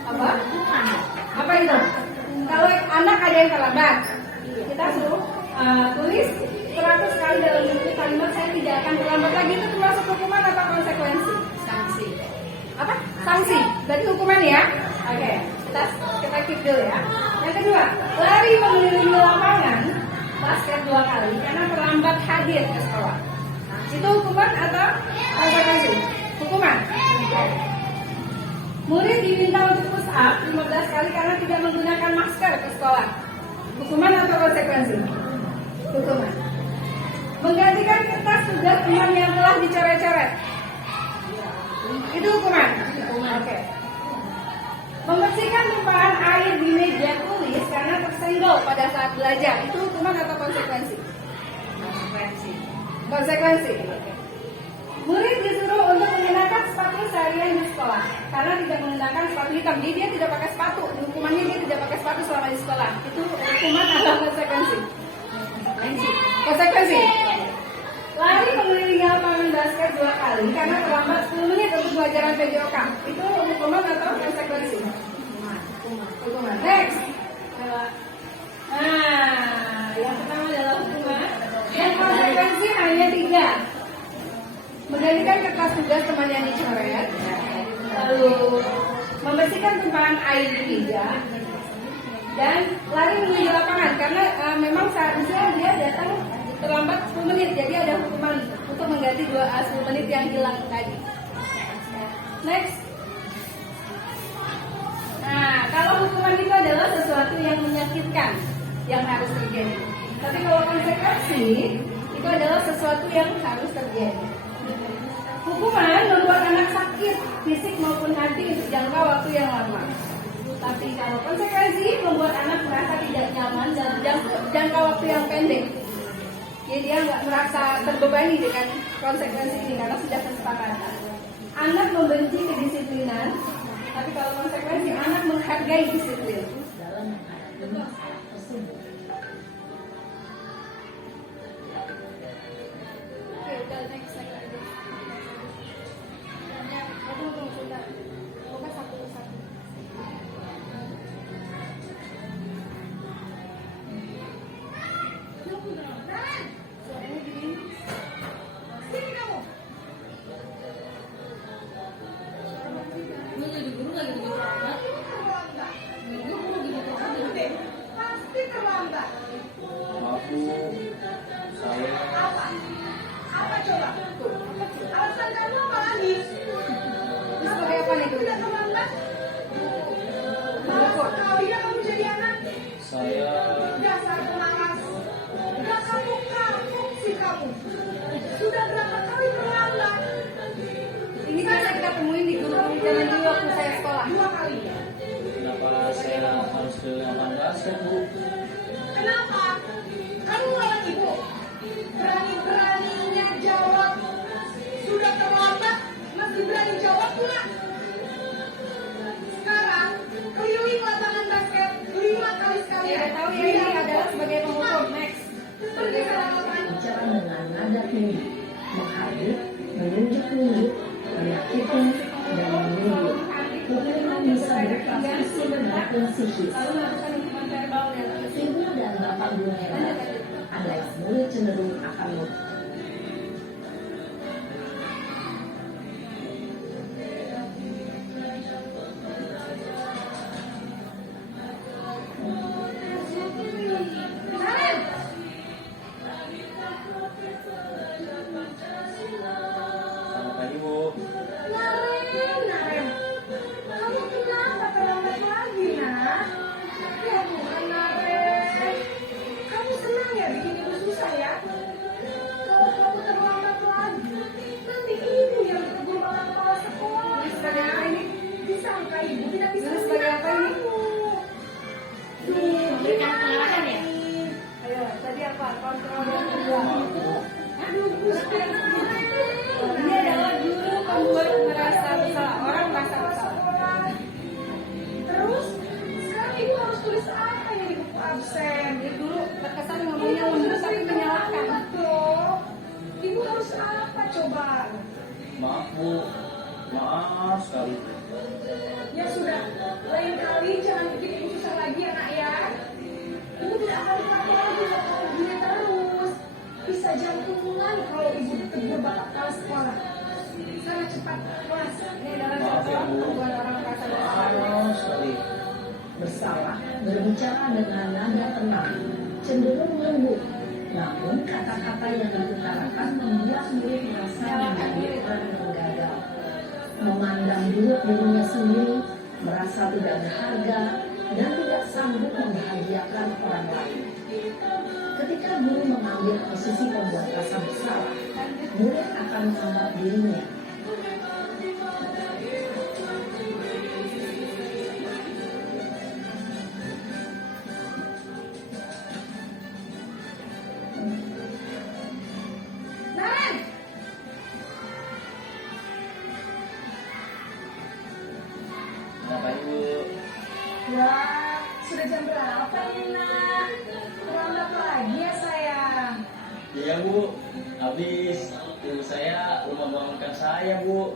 Apa? Apa itu? Kalau anak ada yang terlambat, kita suruh tulis 100 kali dalam buku kalimat saya tidak akan terlambat lagi, itu termasuk hukuman atau konsekuensi? Sanksi. Apa? Sanksi. Berarti hukuman ya? Oke, kita keep dulu ya. Yang kedua, lari mengelilingi lapangan basket 2 kali karena terlambat hadir ke sekolah. Itu hukuman atau konsekuensi? Hukuman. Murid diminta untuk push up 15 kali karena tidak menggunakan masker ke sekolah. Hukuman atau konsekuensi? Hukuman. Menggantikan kertas tugas teman yang telah dicoret-coret. Itu hukuman. Oke. Membersihkan tumpahan air di meja tulis karena tersenggol pada saat belajar, itu hukuman atau konsekuensi? Konsekuensi. Murid disuruh untuk mengenakan sepatu seharian di sekolah karena tidak menggunakan sepatu hitam. Jadi dia tidak pakai sepatu. Hukumannya dia tidak pakai sepatu selama di sekolah. Itu hukuman atau konsekuensi? Konsekuensi. Lari mengelilingi lapangan basket 2 kali karena terlambat 10 menit untuk pelajaran PJOK. Itu hukuman atau konsekuensi? Hukuman. Next. Nah, yang pertama adalah hukuman. Yang konsekuensi hanya 3. Menggantikan kertas tugas teman yang dicoret, lalu membersihkan tumpahan air di meja, dan lari menuju lapangan karena memang seharusnya dia datang terlambat 10 menit, jadi ada hukuman untuk mengganti 10 menit yang hilang tadi. Next. Nah, kalau hukuman itu adalah sesuatu yang menyakitkan yang harus terjadi. Tapi kalau konsekuensi itu adalah sesuatu yang harus terjadi. Hukuman membuat anak sakit fisik maupun hati untuk jangka waktu yang lama. Tapi kalau konsekuensi membuat anak merasa tidak nyaman dalam jangka waktu yang pendek. Jadi dia nggak merasa terbebani dengan konsekuensi ini karena sudah kesepakatan. Anak membenci kedisiplinan, tapi kalau konsekuensi anak menghargai disiplin. Oke, udah next lagi. Tunggu sebentar. Buka satu-satu. Suaranya gini. Sini kamu. Lu jadi guru lagi begitu amat. ke-18 kok Bu. Kenapa? Kamu anak ibu. Berani-beraninya jawab. Sudah terlambat, masih berani jawab pula. Sekarang, keliling lapangan basket 5 kali sekali. Ya, tahu ya ini adalah sebagai penghukum. Next. Pergi ke lapangan. Bicara dengan nada tinggi, menghardik, menunjuk-nunjuk, menyakiti, dan menyindir. Hukuman bisa bertransisi maupun psikis. Lalu melakukan hukuman verbal yang Ibu dan bapak guru hebat adalah murid cenderung akan Naren! Selamat pagi Bu. Naren. Kamu kenapa terlambat lagi, nak? Ya Tuhan, Naren. Kamu senang ya bikin ibu susah ya? Kalau kamu terlambat lagi, nanti ibu yang ditegur oleh kepala sekolah. sebagai apa ini? Disangka ibu tidak bisa Terus sebagai melihat apa ini? kamu. Berikan pengarahan ya? Ayo, tadi apa? Kontrol yang kedua. Aduh, Gusti. Ini adalah guru pembuat merasa bersalah. Orang merasa bersalah. Terus, sekarang ibu harus tulis apa ya di buku absen? Jadi dulu terkesan ngomongnya lembut tapi menyalahkan. Betul. Ibu harus apa coba? Maaf Bu. Maaf sekali. Ya sudah, lain kali jangan bikin ibu susah lagi ya nak ya. Ibu tidak akan dipakai lagi kalau begini terus. Bisa jantungan kalau ibu ditegur bapak kepala sekolah. Sana cepat kelas. Ini adalah Maaf ya, contoh Bu. membuat orang merasa bersalah. Maaf sekali. bersalah, berbicara dengan nada tenang, cenderung lembut. Namun kata-kata yang diutarakan membuat murid merasa menjadi orang yang gagal. Memandang buruk dirinya sendiri, merasa tidak berharga, dan tidak sanggup membahagiakan orang lain. Ketika guru mengambil posisi pembuat rasa bersalah, murid akan menganggap dirinya Naren! Kenapa Ibu? Ya, sudah jam berapa nih nak? Terlambat lagi ya sayang. Iya Bu. Habis ibu saya rumah bangunkan saya Bu.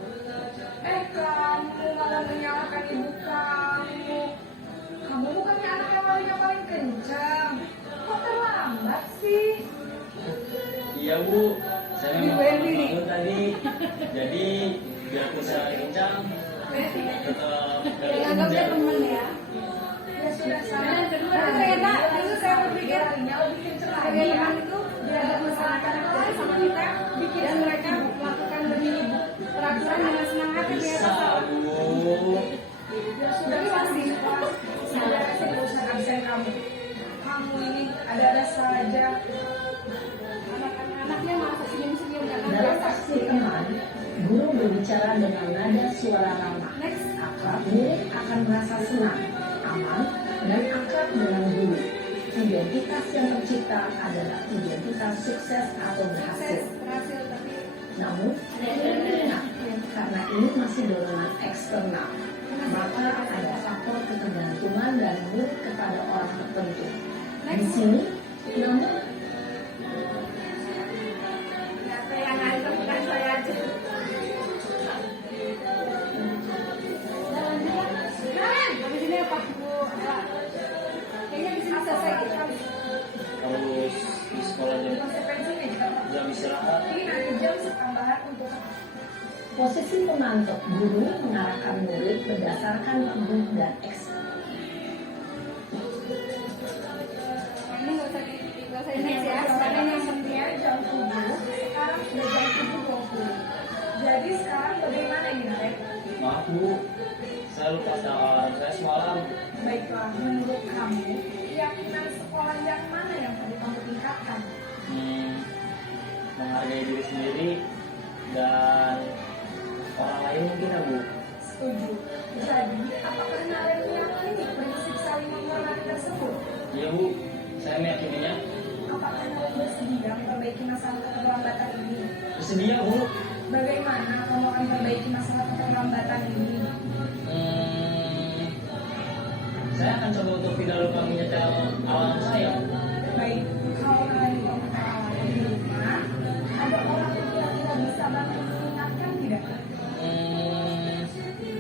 Kamu malah menyalahkan ibu kamu. Kamu bukannya anak yang larinya paling kencang. Kok terlambat sih? Iya Bu. Saya Ibu memang Evi nih. bangun tadi. Jadi biarpun saya lari kencang, tetap dari Anggapnya hujan. temen ya. Ya sudah sana. Dan kedua, ternyata dulu saya berpikir Larinya lebih kencang sebagai lagi ya. teman itu belajar masyarakat kerja sama kita, dan mereka melakukan demi peraturan dengan semangat yang Bisa ternyata salah. Bu. Ya sudah masih kelas. Saya kasih urusan absen kamu. Kamu ini ada-ada saja. Anak-anaknya merasa senyum-senyum karena dalam merasa aksi teman. Guru berbicara dengan nada suara ramah. next. Akrab, murid akan merasa senang, aman, dan akrab dengan guru. Identitas yang tercipta adalah identitas sukses atau berhasil. Berhasil tapi Namun, ingat, karena ini masih dorongan eksternal, maka ada faktor ketergantungan dan murid kepada orang tertentu. Di sini, namun ternyata yang nganter bukan saya aja. Karen, habis ini apa Bu? Kayaknya di sini selesai gitu. Harus di sekolah Konsekuensinya juga. jam istirahat. Ini nanti jam tambahan untuk posisi memantau guru mengarahkan murid berdasarkan tubuh dan Ini nggak usah ini ya. Sekarang yang pentingnya jam 7, sekarang sudah jam 7.20. Jadi sekarang bagaimana ini Naren? Maaf Bu. Saya lupa alarm saya semalam. Baiklah, menurut kamu, keyakinan sekolah yang mana yang tadi kamu tingkatkan? Menghargai diri sendiri dan orang lain mungkin ya Bu. Setuju. Jadi, apakah Naren meyakini prinsip saling menghormati Bu, saya meyakininya. Apakah kamu bersedia memperbaiki masalah keterlambatan ini? Bersedia Bu. Bagaimana kamu akan memperbaiki masalah keterlambatan ini? Saya akan coba untuk tidak lupa menyetel alarm saya. Baik, kalau kalian mau awalnya di rumah, ada orang yang kira-kira bisa bantu mengingatkan tidak?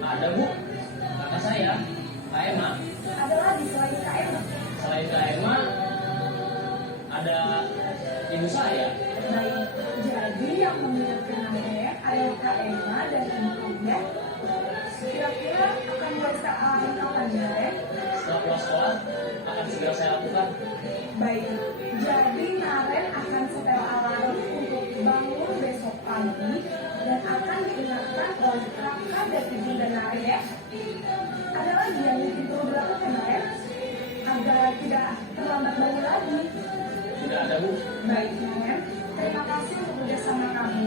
Ada Bu, kakak saya, Kak Emma. Ada lagi selain Kak Emma? Selain Kak Emma, ada ibu saya. Baik, jadi yang mengingatkan Anda adalah Kak Emma dan Ibu ya. Kira-kira akan merasa alarm kapan ya? Setelah pulang sekolah, akan segera saya lakukan. Baik, jadi Naren akan setel alarm untuk bangun besok pagi dan akan diingatkan oleh kakak dan ibu dan Naren ya. Ada lagi yang mungkin perlu dilakukan Naren agar tidak terlambat bangun lagi. Tidak ada Bu. Baik Naren, terima kasih untuk kerjasama kami.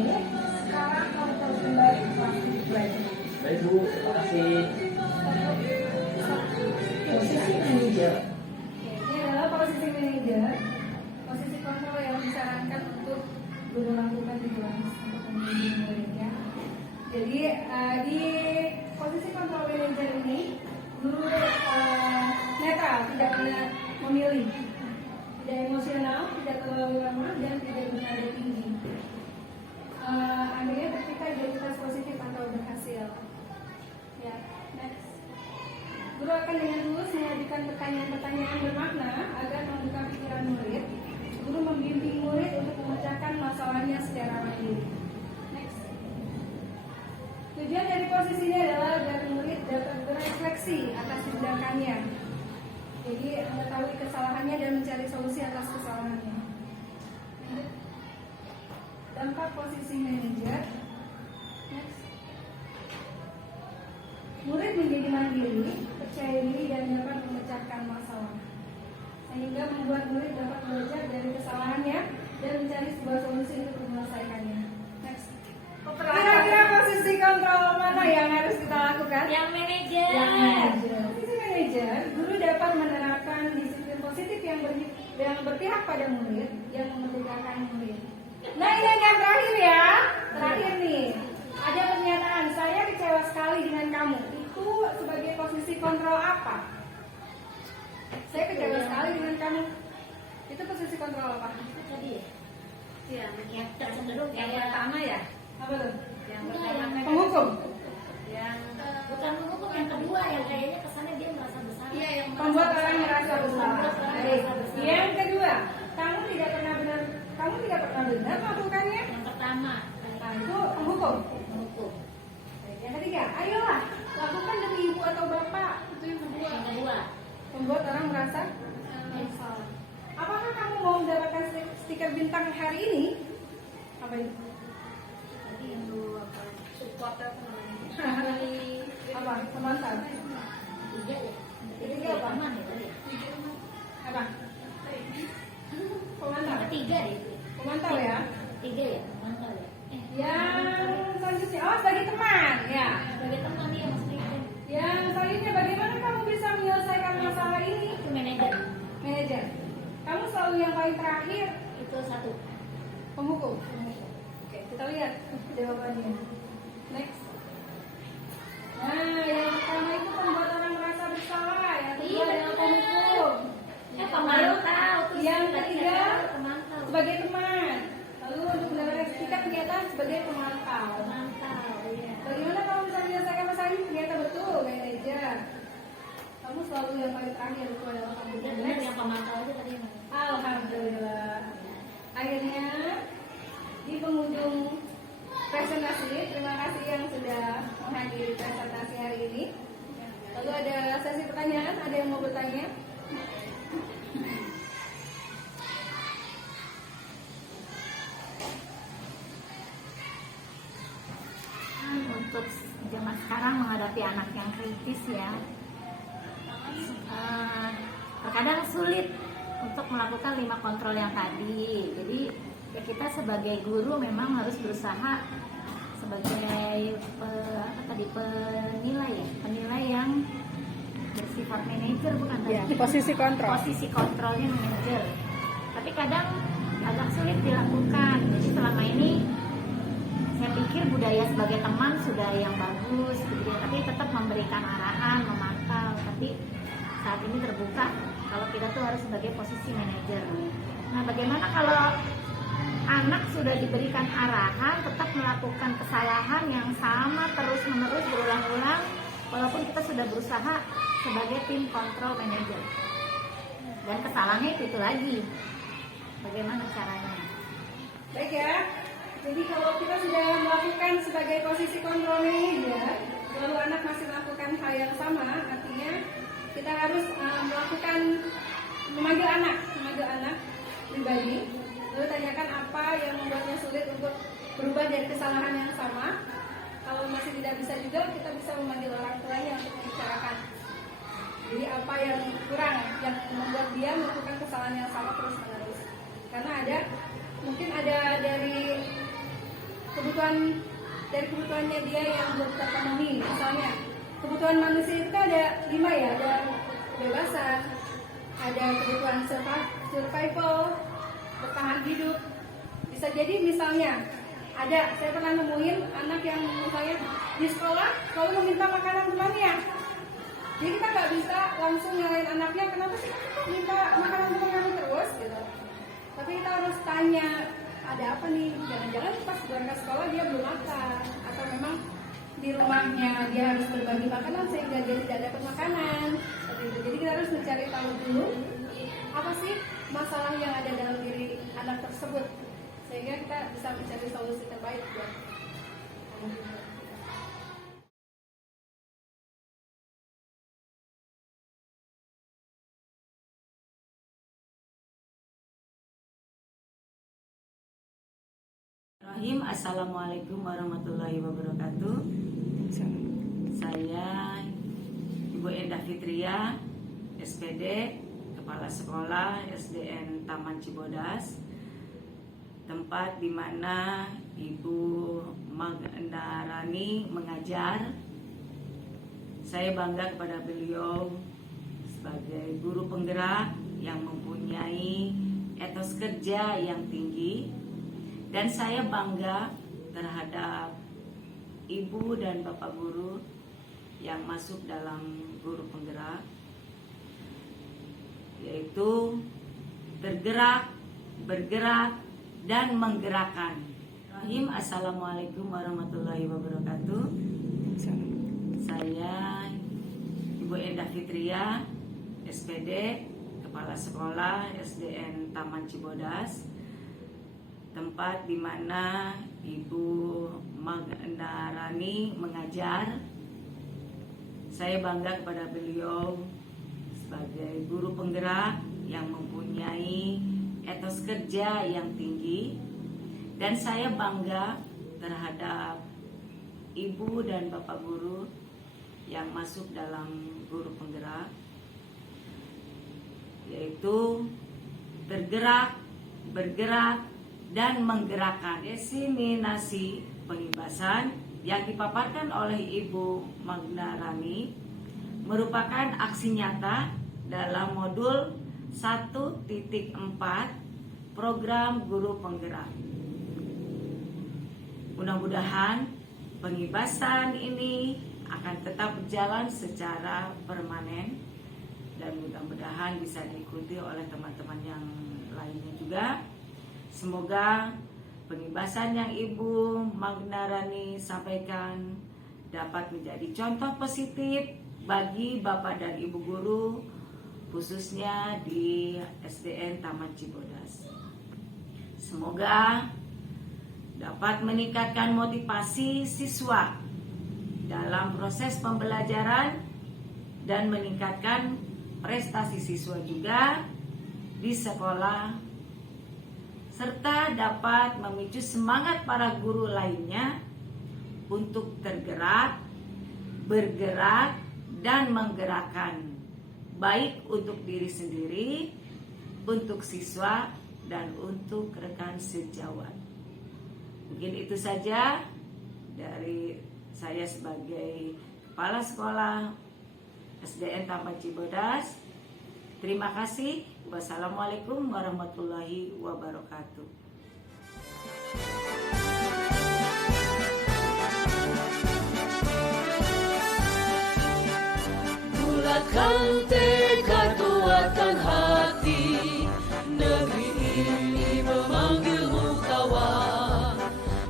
Sekarang kamu harus kembali ke kelas belajar. Baik Bu, terima kasih. Posisi manajer. Ini adalah posisi manajer, posisi kontrol yang disarankan untuk guru lakukan di kelas untuk membimbing muridnya. Jadi di posisi kontrol manajer ini guru netral, tidak memilih, tidak emosional, tidak terlalu lemah dan tidak bernada tinggi. Ambilnya ketika identitas positif atau berhasil. Ya, next. Guru akan dengan tulus mengajukan pertanyaan-pertanyaan bermakna agar membuka pikiran murid. Guru membimbing murid untuk memecahkan masalahnya secara mandiri. Next. Tujuan dari posisi ini adalah agar murid dapat berefleksi atas tindakannya. Jadi mengetahui kesalahannya dan mencari solusi atas kesalahannya. Dampak posisi manajer. Next. Murid menjadi mandiri, percaya diri dan dapat memecahkan masalah, sehingga membuat murid dapat belajar dari kesalahannya dan mencari sebuah solusi untuk menyelesaikannya. Next. Kira-kira posisi kontrol mana yang harus kita lakukan? Yang manajer. Yang manajer. Posisi manajer, guru dapat menerapkan disiplin positif yang berpihak pada murid, yang memerdekakan murid. Nah ini yang terakhir ya, terakhir nih. Ada pernyataan, saya kecewa sekali dengan kamu. Itu sebagai posisi kontrol apa? Saya kecewa sekali dengan kamu. Itu posisi kontrol apa? Tadi ya, yang cenderung yang pertama ya. Apa tuh? Yang pertama kan Penghukum. yang bukan menghukum, yang kedua yang kayaknya kesannya dia merasa besar. Iya, yang Membuat orang merasa bersalah. Membuat orang Baik. merasa bersalah. Yang kedua, kamu tidak pernah benar melakukannya. Yang pertama Nah, itu penghukum. menghukum. Baik. Yang ketiga, ayolah lakukan demi ibu atau bapak. Itu yang kedua. Yang kedua Membuat orang merasa bersalah. Apakah kamu mau mendapatkan stiker bintang hari ini? Apa itu? tadi yang dua apa? Support apa namanya? Apa? Pemantau. Tiga ya. Ketiga apa? Aman ya tadi. Apa? Pemantau. Ketiga deh. Pemantau ya. Tiga ya. Mantap ya. Yang selanjutnya, sebagai teman ya. Sebagai teman ya maksudnya Yang selanjutnya, bagaimana kamu bisa menyelesaikan masalah ini? itu manajer. Manajer, kamu selalu yang paling terakhir. Itu satu. Penghukum. Oke, kita lihat jawabannya. Next. Nah, yang pertama itu membuat orang merasa bersalah. Yang kedua adalah penghukum. Pemantau. Terus Yang ketiga, pemantau. sebagai teman. Lalu untuk mendapatkan stiker ternyata sebagai pemantau. Pemantau. Iya. Bagaimana kamu bisa menyelesaikan masalah ini? Ternyata betul, manajer. Kamu selalu yang paling terakhir, itu adalah kamu. Benar benar yang pemantau itu tadi yang Alhamdulillah. Akhirnya di penghujung presentasi, terima kasih yang sudah menghadiri presentasi hari ini. Lalu ada sesi pertanyaan, ada yang mau bertanya? Untuk zaman sekarang menghadapi anak yang kritis ya, terkadang sulit untuk melakukan 5 kontrol yang tadi. Jadi ya kita sebagai guru memang harus berusaha sebagai penilai yang bersifat manajer bukan tadi? Ya, posisi kontrol. Posisi kontrolnya manajer. Tapi kadang agak sulit dilakukan. Jadi selama ini saya pikir budaya sebagai teman sudah yang bagus, gitu ya. Tapi tetap memberikan arahan, memantau. Tapi saat ini terbuka kalau kita tuh harus sebagai posisi manajer. Nah, bagaimana kalau anak sudah diberikan arahan tetap melakukan kesalahan yang sama terus-menerus berulang-ulang walaupun kita sudah berusaha sebagai tim kontrol manajer dan kesalahannya itu lagi, bagaimana caranya? Baik ya, jadi kalau kita sudah melakukan sebagai posisi kontrol manager, lalu anak masih melakukan hal yang sama, artinya kita harus memanggil anak pribadi, lalu tanyakan apa yang membuatnya sulit untuk berubah dari kesalahan yang sama. Kalau masih tidak bisa juga, kita bisa memanggil orang tuanya untuk membicarakan. Jadi apa yang kurang, yang membuat dia melakukan kesalahan yang sama terus-menerus. Karena mungkin ada dari kebutuhannya dia yang belum terpenuhi. Misalnya kebutuhan manusia itu ada 5 ya, ada kebebasan, ada kebutuhan survival, bertahan hidup. Bisa jadi misalnya saya pernah nemuin anak yang misalnya di sekolah selalu meminta makanan temannya. Jadi kita nggak bisa langsung nyalain anaknya, kenapa sih minta makanan teman terus gitu. Tapi kita harus tanya, ada apa nih? Jangan-jangan pas berangkat sekolah dia belum makan, atau memang di rumahnya dia harus berbagi makanan sehingga dia tidak dapat makanan. Seperti itu. Jadi kita harus mencari tahu dulu apa sih masalah yang ada dalam diri anak tersebut, sehingga kita bisa mencari solusi terbaik buat anak. Assalamualaikum warahmatullahi wabarakatuh. Saya Ibu Endah Fitria, SPD, Kepala Sekolah SDN Taman Cibodas, tempat di mana Ibu Magda Rani mengajar. Saya bangga kepada beliau sebagai guru penggerak yang mempunyai etos kerja yang tinggi. Dan saya bangga terhadap ibu dan bapak guru yang masuk dalam guru penggerak, yaitu tergerak, bergerak, dan menggerakkan. Assalamualaikum warahmatullahi wabarakatuh. Saya Ibu Endah Fitria, SPD, Kepala Sekolah SDN Taman Cibodas, tempat di mana Ibu Magda Rani mengajar. Saya bangga kepada beliau sebagai guru penggerak yang mempunyai etos kerja yang tinggi. Dan saya bangga terhadap ibu dan bapak guru yang masuk dalam guru penggerak, yaitu tergerak, bergerak, dan menggerakkan. Diseminasi pengibasan yang dipaparkan oleh Ibu Magda Rani merupakan aksi nyata dalam modul 1.4 program guru penggerak. Mudah-mudahan pengibasan ini akan tetap berjalan secara permanen dan mudah-mudahan bisa diikuti oleh teman-teman yang lainnya juga. Semoga pengibasan yang Ibu Magda Rani sampaikan dapat menjadi contoh positif bagi Bapak dan Ibu guru, khususnya di SDN Taman Cibodas. Semoga dapat meningkatkan motivasi siswa dalam proses pembelajaran dan meningkatkan prestasi siswa juga di sekolah, serta dapat memicu semangat para guru lainnya untuk tergerak, bergerak, dan menggerakkan, baik untuk diri sendiri, untuk siswa, dan untuk rekan sejawat. Mungkin itu saja dari saya sebagai Kepala Sekolah SDN Tampan Cibodas. Terima kasih. Wassalamualaikum warahmatullahi wabarakatuh. Bulatkan tekad, kuatkan hati, negeri ini memanggilmu kawan.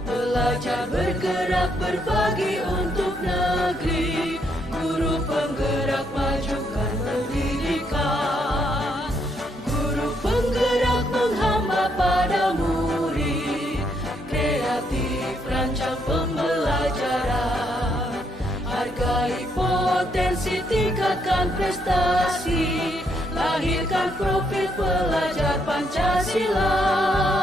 Belajar bergerak berbagi untuk negeri, guru penggerak majukan pendidikan. Guru penggerak menghamba pada murid, kreatif rancang pembelajaran. Hargai potensi, tingkatkan prestasi, lahirkan profil pelajar Pancasila.